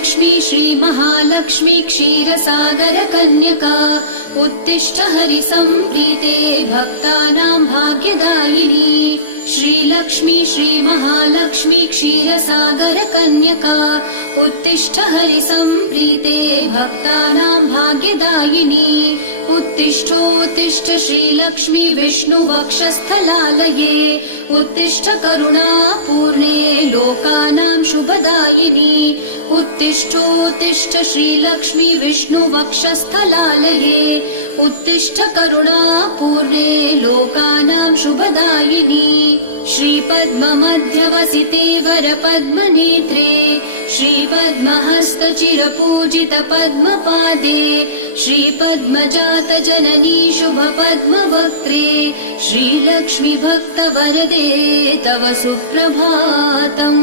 श्रीलक्ष्मी श्रीमहालक्ष्मी क्षीरसागरकन्यका उत्तिष्ठ हरिसम्प्रीते भक्तानां भाग्यदायिनी। श्रीलक्ष्मी श्रीमहालक्ष्मी क्षीरसागरकन्यका उत्तिष्ठ हरिसम्प्रीते भक्तानां भाग्यदायिनी। उत्तिष्ठोत्तिष्ठ श्रीलक्ष्मी विष्णुवक्षस्थलालये उत्तिष्ठ करुणापूर्णे लोकानां शुभदायिनी। उत्तिष्ठोत्तिष्ठ श्रीलक्ष्मी विष्णुवक्षस्थलालये उत्तिष्ठ करुणापूर्णे लोकानां शुभदायिनी। श्रीपद्ममध्यवसिते वरपद्मनेत्रे श्रीपद्महस्तचिरपूजित पद्मपादे श्रीपद्मजातजननी शुभपद्मवक्त्रे श्रीलक्ष्मी भक्तवरदे तव सुप्रभातम्।